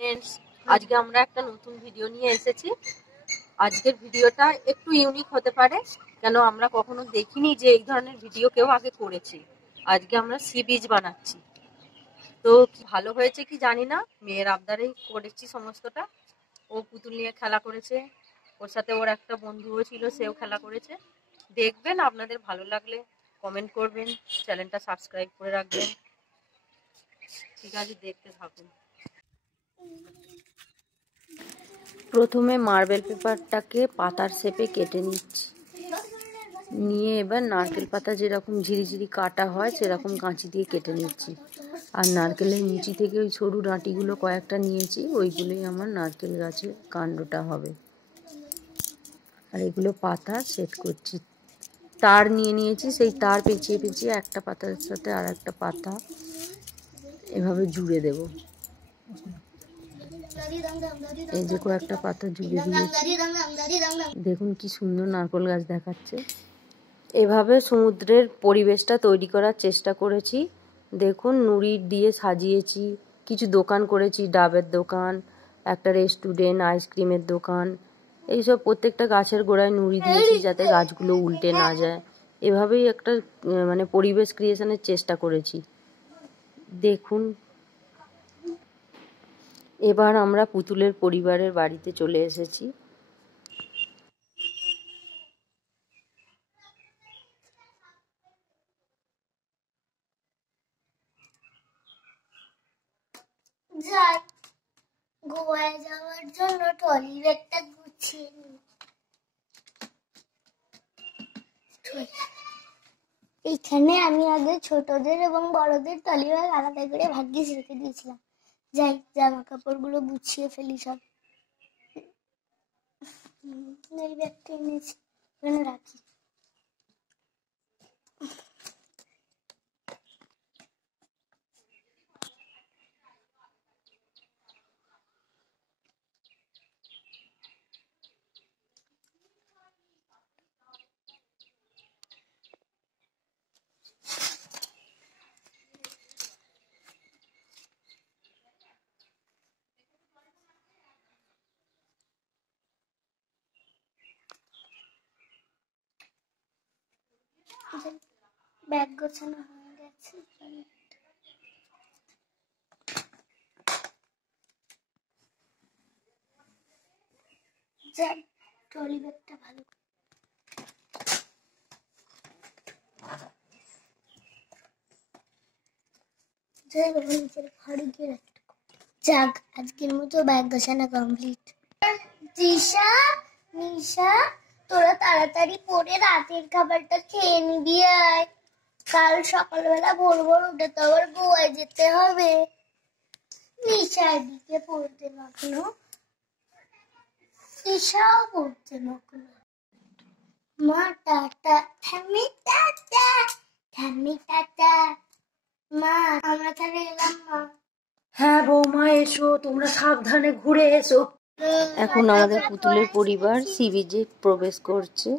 Friends, আজকে আমরা একটা নতুন ভিডিও নিয়ে এসেছি। আজকের ভিডিওটা একটু ইউনিক হতে পারে, কেন আমরা কখনো দেখিনি যে এই ধরনের ভিডিও কেউ আগে করেছি। আজকে আমরা সি বিচ বানাচ্ছি। তো ভালো হয়েছে কি জানি না, মেয়ের আবদারেই করেছি সমস্তটা। ও পুতুল নিয়ে খেলা করেছে, ওর সাথে ওর একটা বন্ধুও ছিল, সেও খেলা করেছে। দেখবেন, আপনাদের ভালো লাগলে কমেন্ট করবেন, চ্যানেলটা সাবস্ক্রাইব করে রাখবেন। ঠিক আছে, দেখতে থাকুন। প্রথমে মার্বেল পেপারটাকে পাতার শেপে কেটে নিচ্ছি, নিয়ে এবার নারকেল পাতা যেরকম ঝিরিঝিরি কাটা হয় সেরকম কাঁচি দিয়ে কেটে নিচ্ছি। আর নারকেলের নিচি থেকে ওই সরু ডাঁটিগুলো কয়েকটা নিয়েছি, ওইগুলোই আমার নারকেল গাছের কাণ্ডটা হবে। আর এগুলো পাতা সেট করছি। তার নিয়ে নিয়েছি, সেই তার পেঁচিয়ে পেঁচিয়ে একটা পাতার সাথে আর একটা পাতা এভাবে জুড়ে দেব। এই যে কয়েকটা পাতা জুড়ে দিয়েছি, দেখুন কি সুন্দর নারকেল গাছ দেখাচ্ছে। এভাবে সমুদ্রের পরিবেশটা তৈরি করার চেষ্টা করেছি। দেখুন, নুড়ি দিয়ে সাজিয়েছি, কিছু দোকান করেছি, ডাবের দোকান, একটা রেস্টুরেন্ট, আইসক্রিমের দোকান, এইসব প্রত্যেকটা গাছের গোড়ায় নুড়ি দিয়েছি যাতে গাছগুলো উল্টে না যায়। এভাবেই একটা মানে পরিবেশ ক্রিয়েশনের চেষ্টা করেছি। দেখুন, এবার আমরা পুতুলের পরিবারের বাড়িতে চলে এসেছি। যাই, গোয়ায় যাওয়ার জন্য ট্রলি ব্যাগটা গুছিয়ে নিই। এইখানে আমি আগে ছোটদের এবং বড়দের ট্রলি ব্যাগ আলাদা করে ভাগ্যিস রেখে দিয়েছিলাম। যাই, জামা কাপড়গুলো গুছিয়ে ফেলি সব। এই ব্যাগটা এনেছি, এখানে রাখি। ব্যাগ গোছানো হয়ে গেছে। যাই, ট্রলি ব্যাগটা ভালো যাক, আজকের মতো ব্যাগ গোছানো কমপ্লিট। তৃষা, নিশা, তোরা তাড়াতাড়ি পড়ে রাতের খাবারটা খেয়ে নিবি। আয়, কাল সকালবেলা ভোর ভোর উঠে তো আবার গোয়ায় যেতে হবে। নিশা এদিকে পড়তে মগ্ন, তৃষাও পড়তে মগ্ন। মা টাটা, ঠাম্মি টাটা, ঠাম্মি টাটা। মা, আমরা তাহলে এলাম। মা, হ্যাঁ বৌমা, এসো, তোমরা সাবধানে ঘুরে এসো। এখন আমাদের পুতুলের পরিবার সি বিচে প্রবেশ করছে।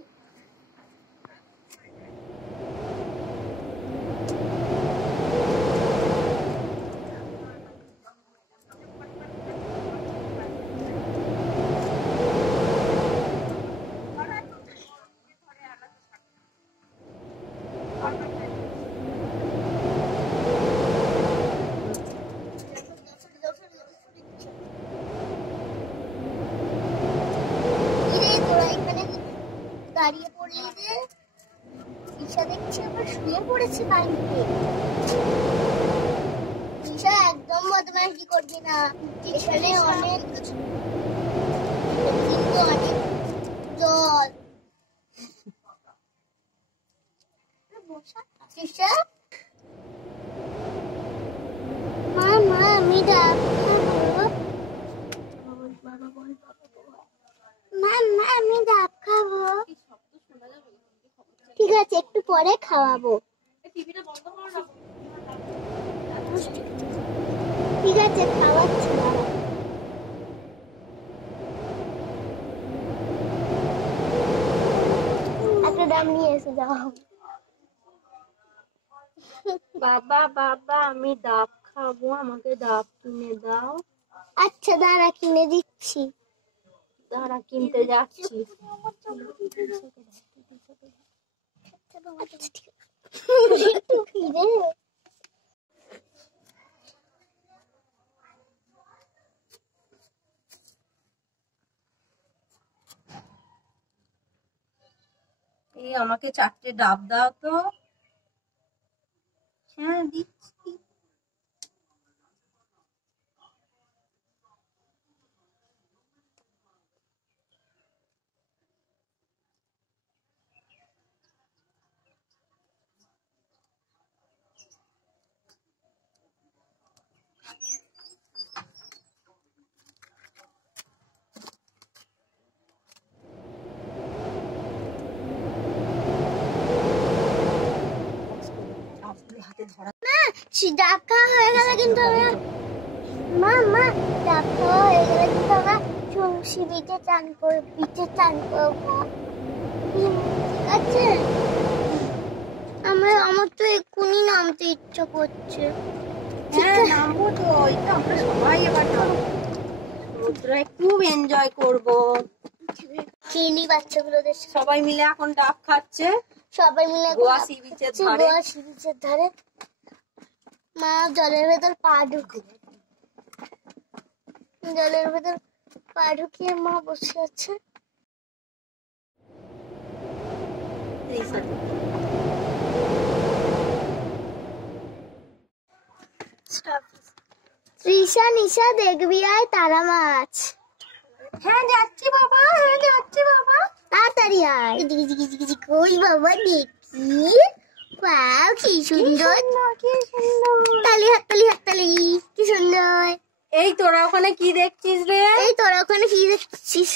দাঁড়িয়ে পড়লি যে? ঈশা দেখছি আবার শুয়ে পড়েছে বাড়িতে। ঈশা, একদম বদমাইশি করবি না, এখানে অনেক কিন্তু অনেক জল। ঈশা, মা মা আমি ডাব খাবো। মা মা আমি ডাব খাবো। ঠিক আছে, একটু পরে খাওয়াবো। ঠিক আছে, খাওয়াচ্ছি। একটা ডাব নিয়ে এসে যাও। বাবা বাবা, আমি ডাব খাবো, আমাকে ডাব কিনে দাও। আচ্ছা দাঁড়া কিনে দিচ্ছি। দাঁড়া কিনতে যাচ্ছি। এই আমাকে 4টে ডাব দাও তো। হ্যাঁ দিচ্ছি। ডাকা হয়ে গেল কিন্তু মা মা ডাকা হয়ে গেল কিন্তু আমরা চুমসি বিচে চান করবো। ঠিক আছে আমার তো এক্ষুনি নামতে ইচ্ছা করছে। হ্যাঁ নামবো তো, এই তো আমরা সবাই এবার নামবো, সমুদ্রে খুব এনজয় করবো। খেলি বাচ্চাগুলোদের সবাই মিলে এখন ডাব খাচ্ছে, সবাই মিলে গোয়া সি বিচের ধারে। গোয়া সি বিচের ধারে মা জলের ভেতর পা ঢুকিয়ে মা বসে আছে। তৃষা নিশা দেখবি আয় তারা মাছ। হ্যাঁ যাচ্ছি বাবা, হ্যাঁ যাচ্ছি বাবা, তাড়াতাড়ি আয়। কই বাবা দেখি, ওয়াও কি সুন্দর, কি সুন্দর। হাততালি কি সুন্দর। এই তোরা ওখানে কি দেখছিস রে? এই তোরা ওখানে কি দেখছিস?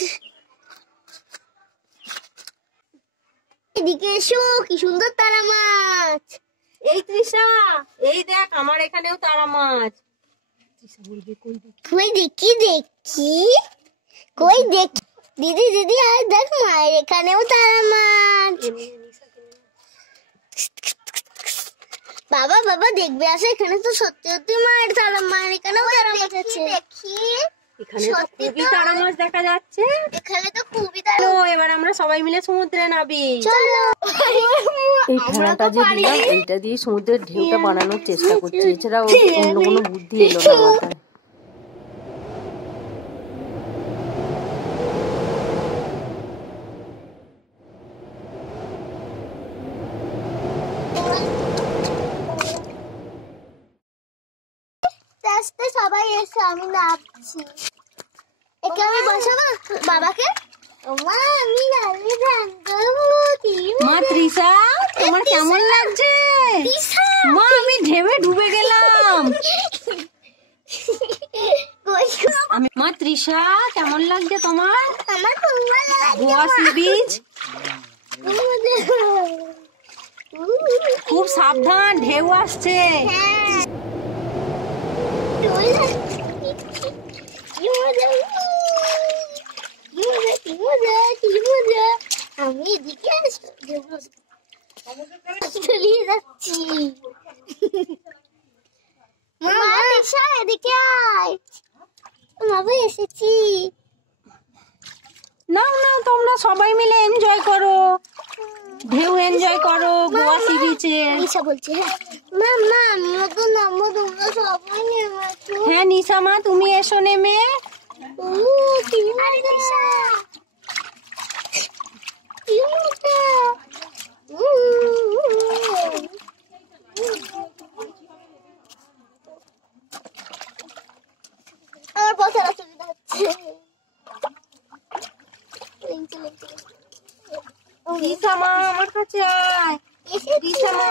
এদিকে এসো, কি সুন্দর তারা মাছ। এই তৃষা, এই দেখ আমার এখানেও তারা মাছ। তৃষা বলবে কই দেখি কই দেখি। দিদি আর দেখ মায়ের এখানেও তারা মাছ। বাবা দেখবে আসে, এখানে তো সত্যি মায়ের তারা মায়ের এখানেও তারা মাছ আছে। দেখি এখানে তো খুবই তারা মাছ দেখা যাচ্ছে। এখানে তো খুবই তারা। তো এবার আমরা সবাই মিলে সমুদ্রে নামি। চলো। এই ফেনাটা যে দিলাম, এইটা দিয়ে সমুদ্রের ঢেউটা বানানোর চেষ্টা করছি, এছাড়া অন্য কোনো বুদ্ধি এলো না মাথায়। সবাই এসে আমি নামছি। একে আমি বসাবো বাবাকে। মা আমি নামলে ধ্যান করবো। মা তৃষা তোমার কেমন লাগছে? মা আমি ঢেউয়ে ডুবে গেলাম। মা তৃষা কেমন লাগছে তোমার? আমার খুব ভালো লাগছে গোয়া সি বিচ। খুব সাবধান, ঢেউ আসছে। আমি এদিকে চলিয়ে যাচ্ছি। এদিকে আয়, বাবা এসেছি। নাও তোমরা সবাই মিলে এনজয় করো, ঢেউ এনজয় করো গোয়া সি বিচে। নিশা বলছে হ্যাঁ মা আমিও তো নামবো, তোমরা সবাই নেমেছো। হ্যাঁ নিশা মা তুমি এসো নেমে। কি মজা, কি মজা। আমার বসার অসুবিধা হচ্ছে। নিশা মা আমার কাছে আয়। নিশা মা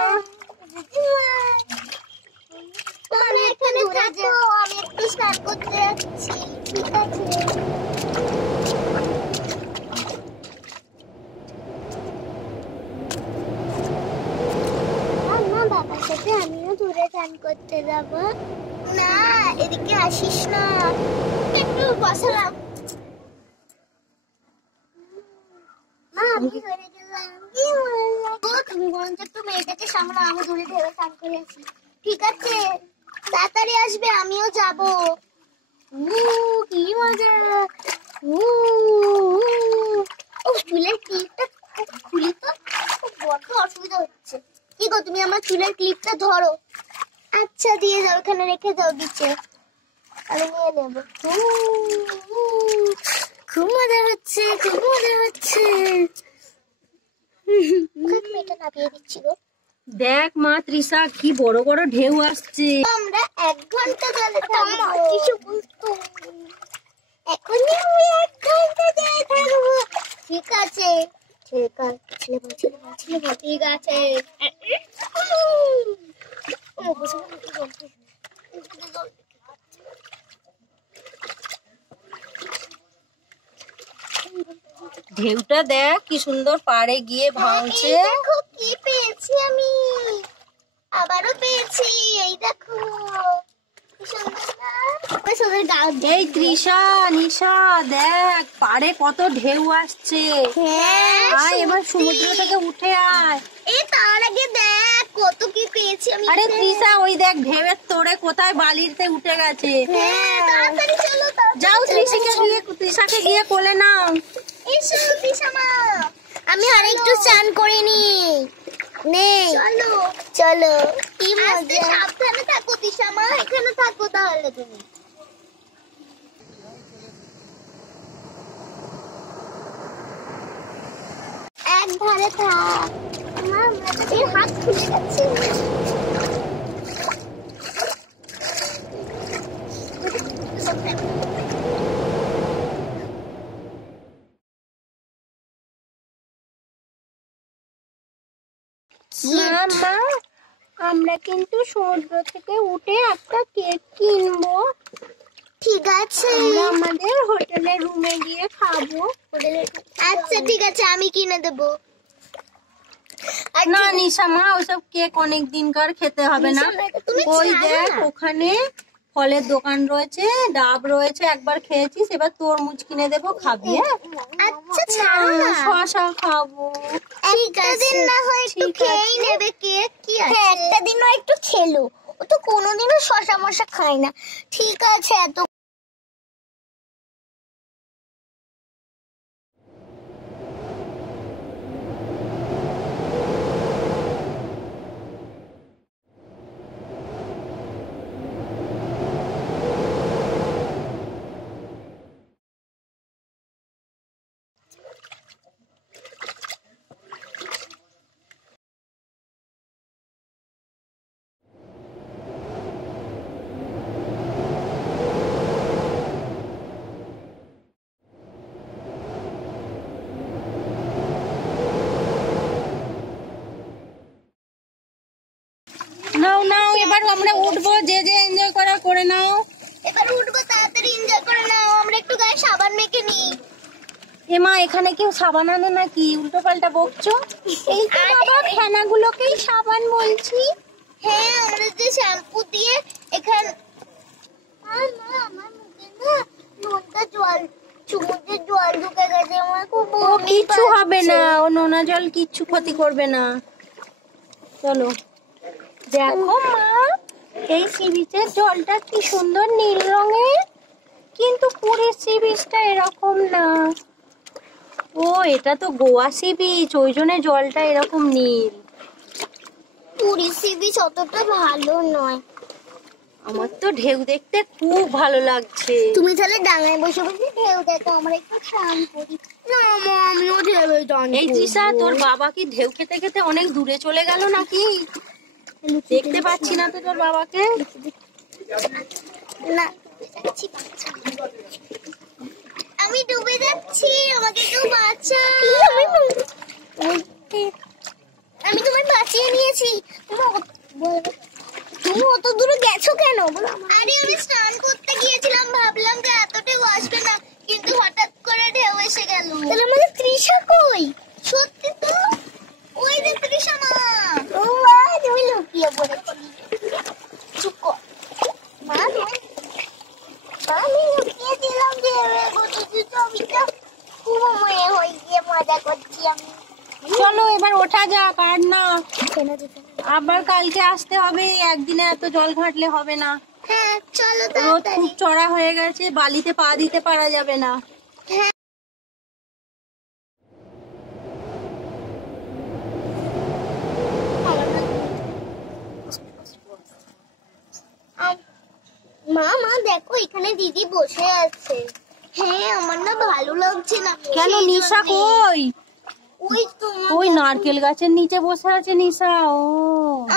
আমি এখানে থাকবো, আমি একটু স্নান করতে যাচ্ছি। ঠিক আছে বাবার সাথে আমিও দূরে স্নান করতে যাব। না এদিকে আসিস না, একটু বসালাম। মা আমি ঘরে গেলাম, কি মজা। তুমি বরঞ্চ একটু মেয়েটাকে সামলাও, আমি দূরে ঢেউয়ে স্নান করে আসি। ঠিক আছে তাড়াতাড়ি আসবে, আমিও যাব। কি মজা। ও চুলের ক্লিপটা খুলি তো, বড্ড অসুবিধা হচ্ছে। কি গো তুমি আমার চুলের ক্লিপটা ধরো। আচ্ছা দিয়ে যাও, এখানে রেখে দাও নিচে, আমি নিয়ে নেবো। খুব মজা হচ্ছে, খুব মজা হচ্ছে। মেয়েটা নামিয়ে দিচ্ছি গো। দেখ মা তৃষা, কি বড় বড় ঢেউ আসছে। আমরা 1 ঘন্টা জলে থাকবো। এখনই আমি 1 ঘন্টা জলে থাকবো। ঠিক আছে, ঠিক আছে, ঠিক আছে। ঢেউটা দেখ কি সুন্দর পাড়ে গিয়ে ভাঙছে। দেখো কি পেয়েছি আমি, আবারও পেয়েছি। এই দেখো এই তৃষা নিশা দেখ পাড়ে কত ঢেউ আসছে। আয় এবার সমুদ্র থেকে উঠে আয়। এই তার আগে দেখ কত কি পেয়েছি আমি। আরে তৃষা ওই দেখ ঢেউয়ের তোড়ে কোথায় বালিতে উঠে গেছে। তাড়াতাড়ি চলো, যাও তৃষাকে গিয়ে কোলে নাও। এসো তৃষা মা, আমি আর একটু স্নান করে নি। নে চলো চলো। কি মজা। সাবধানে থাকো তৃষা মা, এখানে থাকো তাহলে তুমি। এক ধারে থাক। আমার মেয়ের হাত খুলে গেছে। মামা আমরা কিন্তু সমুদ্র থেকে উঠে একটা কেক কিনবো। ঠিক আছে, আমরা আমাদের হোটেলের রুমে গিয়ে খাবো। আচ্ছা ঠিক আছে, আমি কিনে দেবো। না নিশা মা, ওইসব কেক অনেক দিনকার খেতে হবে না। ওই দেখ ওখানে ফলের দোকান রয়েছে, ডাব রয়েছে, একবার খেয়েছিস, এবার তরমুজ কিনে দেবো, খাবি? আচ্ছা শশা খাবো। একটা দিন না হয় একটু খেয়েই নেবে কেক, কি আছে? একটা দিন না একটু খেলো, ও তো কোনোদিনও শশা মশা খায় না। ঠিক আছে, এত নাও নাও, এবার আমরা উঠবো, যে যে এনজয় করা করে নাও। এবার উঠবো, তাড়াতাড়ি এনজয় করে নাও। আমরা একটু গায়ে সাবান মেখে নিই। এমা এখানে কেউ সাবান আনে নাকি? উল্টো পাল্টা বকছো। এই তো বাবা ফেনাগুলোকেই সাবান বলছি। হ্যাঁ, আমরা যে শ্যাম্পু দিয়ে এখানে আমার মুখে না নোনতা জল, সমুদ্রের জল ঢুকে গেছে। আমার খুব ও কিচ্ছু হবে না, ও নোনা জল কিচ্ছু ক্ষতি করবে না। চলো দেখো মা, এই সি বিচের জলটা কি সুন্দর নীল রঙের, কিন্তু পুরীর সি বিচটা এরকম না। ও এটা তো গোয়া সি বিচ, ওই জন্য জলটা এরকম নীল। পুরী সি বিচ অতটা ভালো নয়। আমার তো ঢেউ দেখতে খুব ভালো লাগছে। তুমি তাহলে ডাঙায় বসে বসে ঢেউ দেখো, আমরা একটু স্নান করি। না মা, আমিও ঢেউয়ে স্নান এই তৃষা, তোর বাবা কি ঢেউ খেতে খেতে অনেক দূরে চলে গেল নাকি? দেখতে পাচ্ছি না তো তোর বাবাকে। না, আমি ডুবে যাচ্ছি, আমাকে কেউ বাঁচাও। আমি তোমায় বাঁচিয়ে নিয়েছি। তুমি অত দূরে গেছো কেন? আরে আমি স্নান করতে গিয়েছিলাম, ভাবলাম যে এত ঢেউ আসবে না, কিন্তু হঠাৎ করে ঢেউ এসে গেল। তাহলে আমাদের তৃষা কই? সত্যি তো, ওই যে তৃষা মা। ও মা, তুমি লুকিয়ে পড়েছি। চুপ কর মা, আমি লুকিয়ে দিলাম ঢেউয়ের গতিতে। ছবিটা খুব হয়ে গিয়ে মজা করছি আমি। চলো এবার ওঠা যাক। আর না, আবার কালকে আসতে হবে, একদিনে এত জল ঘাটলে হবে না। হ্যাঁ চলো রোদ তাড়াতাড়ি। খুব চড়া হয়ে গেছে, বালিতে পা দিতে পারা যাবে না। হ্যাঁ মা মা দেখো এখানে দিদি বসে আছে। হ্যাঁ আমার না ভালো লাগছে না। কেন সেই নিশা জন্যে। কই? ওই তো ওই নারকেল গাছের নিচে বসে আছে নিশা। ও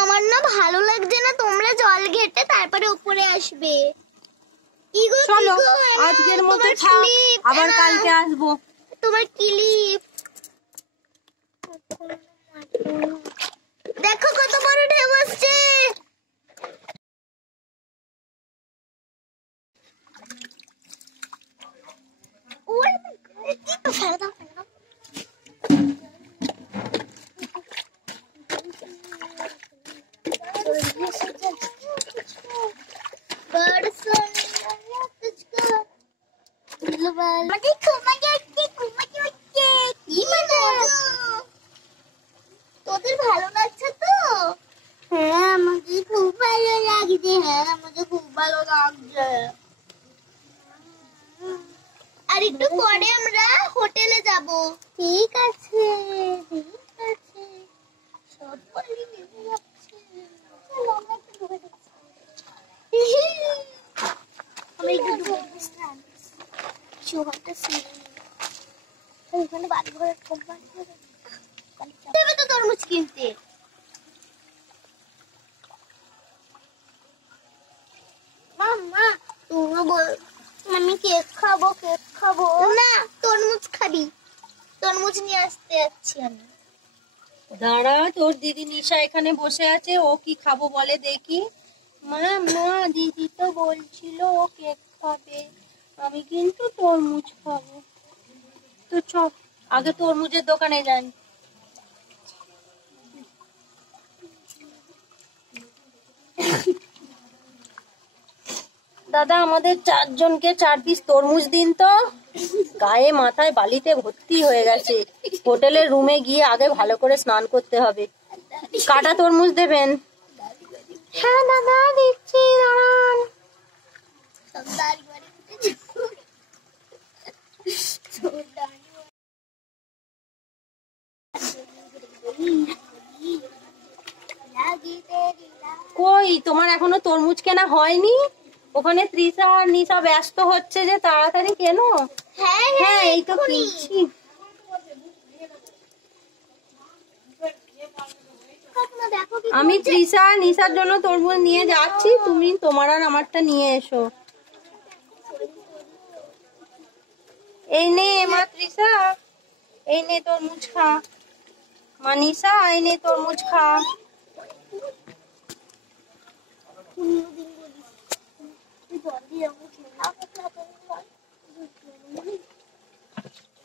আমার না ভালো লাগছে না, তোমরা জল ঘেটে তারপরে উপরে আসবে। ইগো চলো ইগো, আজকের মতো তোমার থাক, ক্লিপ, আবার কালকে আসবো। তোমার ক্লিপ দেখো কত বড় ঢেউ আসছে। ওই ফেলে দাও, ফেলে দাও। তোদের ভালো লাগছে তো? হ্যাঁ আমাকে খুব ভালো লাগছে। হ্যাঁ আমাকে খুব ভালো লাগছে। আর একটু পরে আমরা হোটেলে যাব। ঠিক আছে ঠিক আছে। সব পরে নেমে যাচ্ছে। চলো আমরা একটু ঢুকে দেখছি। আমরা একটু ঢুকে দেখছিলাম শহরটা সিনেমা ওখানে বাড়ি ঘরে কোম্পানি দেবে তো তরমুজ কিনতে। মাম্মা তুমি বল আমি কেক খাবো কেক খাবো। না তরমুজ খাবি, তরমুজ নিয়ে আসতে যাচ্ছি আমি। দাঁড়া, তোর দিদি নিশা এখানে বসে আছে, ও কি খাবো বলে দেখি। মা মা দিদি তো বলছিল ও কেক খাবে, আমি কিন্তু তরমুজ খাবো। তো চল আগে তরমুজের দোকানে যাই। দাদা আমাদের 4 জনকে 4 পিস তরমুজ দিন তো। গায়ে মাথায় বালিতে ভর্তি হয়ে গেছে, হোটেলের রুমে গিয়ে আগে ভালো করে স্নান করতে হবে। কাটা তরমুজ দেবেন? হ্যাঁ দাদা দিচ্ছি, দাঁড়ান। কই তোমার এখনো তরমুজ কেনা হয়নি? ওখানে তৃষা আর নিশা ব্যস্ত হচ্ছে যে, তাড়াতাড়ি কেন। হ্যাঁ হ্যাঁ এই তো কিনছি। আমি তৃষা আর নিশার জন্য তরমুজ নিয়ে যাচ্ছি, তুমি তোমার আর আমারটা নিয়ে এসো। এই নে মা তৃষা, এই নে তরমুজ খা। মা নিশা এই নে তরমুজ খা।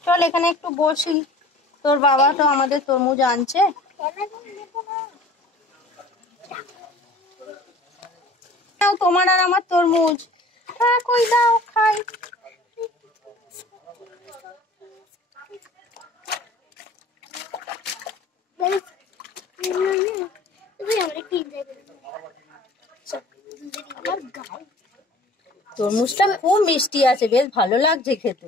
চল এখানে একটু বসি, তোর বাবা তো আমাদের তরমুজ আনছে। নাও তোমার আর আমার তরমুজ। হ্যাঁ কই দাও খাই। তরমুজটা খুব মিষ্টি আছে, বেশ ভালো লাগছে খেতে।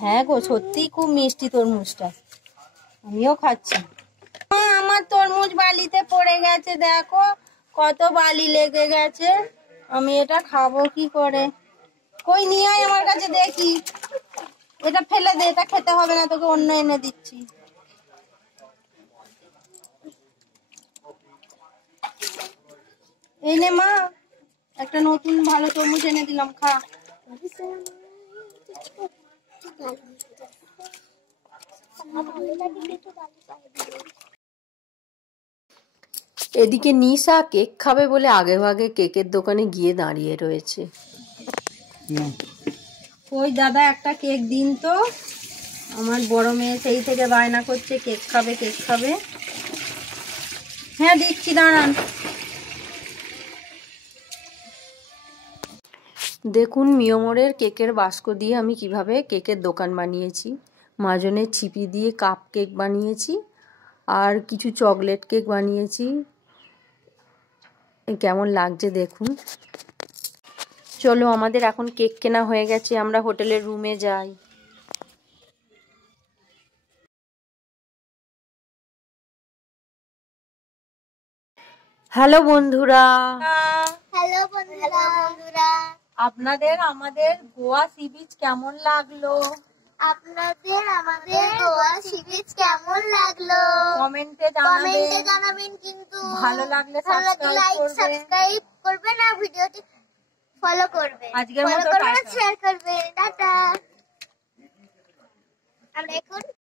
হ্যাঁ গো সত্যি খুব মিষ্টি তরমুজটা, আমিও খাচ্ছি। আমার তরমুজ বালিতে পড়ে গেছে, দেখো কত বালি লেগে গেছে, আমি এটা খাবো কি করে? কই নিয়ে আয় আমার কাছে দেখি। এটা ফেলে দে, এটা খেতে হবে না, তোকে অন্য এনে দিচ্ছি। এই নে মা, একটা নতুন ভালো তরমুজ এনে দিলাম, খা। এদিকে নিশা কেক খাবে বলে আগে ভাগে কেকের দোকানে গিয়ে দাঁড়িয়ে রয়েছে। ওই দাদা একটা কেক দিন তো, আমার বড় মেয়ে সেই থেকে বায়না করছে কেক খাবে কেক খাবে। হ্যাঁ দিচ্ছি, দাঁড়ান। দেখুন মিয়মোরের কেকের বাস্ক দিয়ে আমি কিভাবে কেকের দোকান বানিয়েছি। মাজনের ছিপি দিয়ে কাপ কেক বানিয়েছি আর কিছু চকলেট কেক বানিয়েছি। কেমন লাগছে দেখুন। চলো আমাদের এখন কেক কেনা হয়ে গেছে, আমরা হোটেলের রুমে যাই। হ্যালো বন্ধুরা, হ্যালো বন্ধুরা, আপনাদের আমাদের গোয়া সি বিচ কেমন লাগলো? আপনাদের আমাদের গোয়া সি বিচ কেমন লাগলো কমেন্টে জানাবেন কিন্তু ভালো লাগলে সাবস্ক্রাইব করবেন আর ভিডিওটি ফলো করবেন। আজকের মতো শেয়ার করবেন। টাটা। আমরা এখন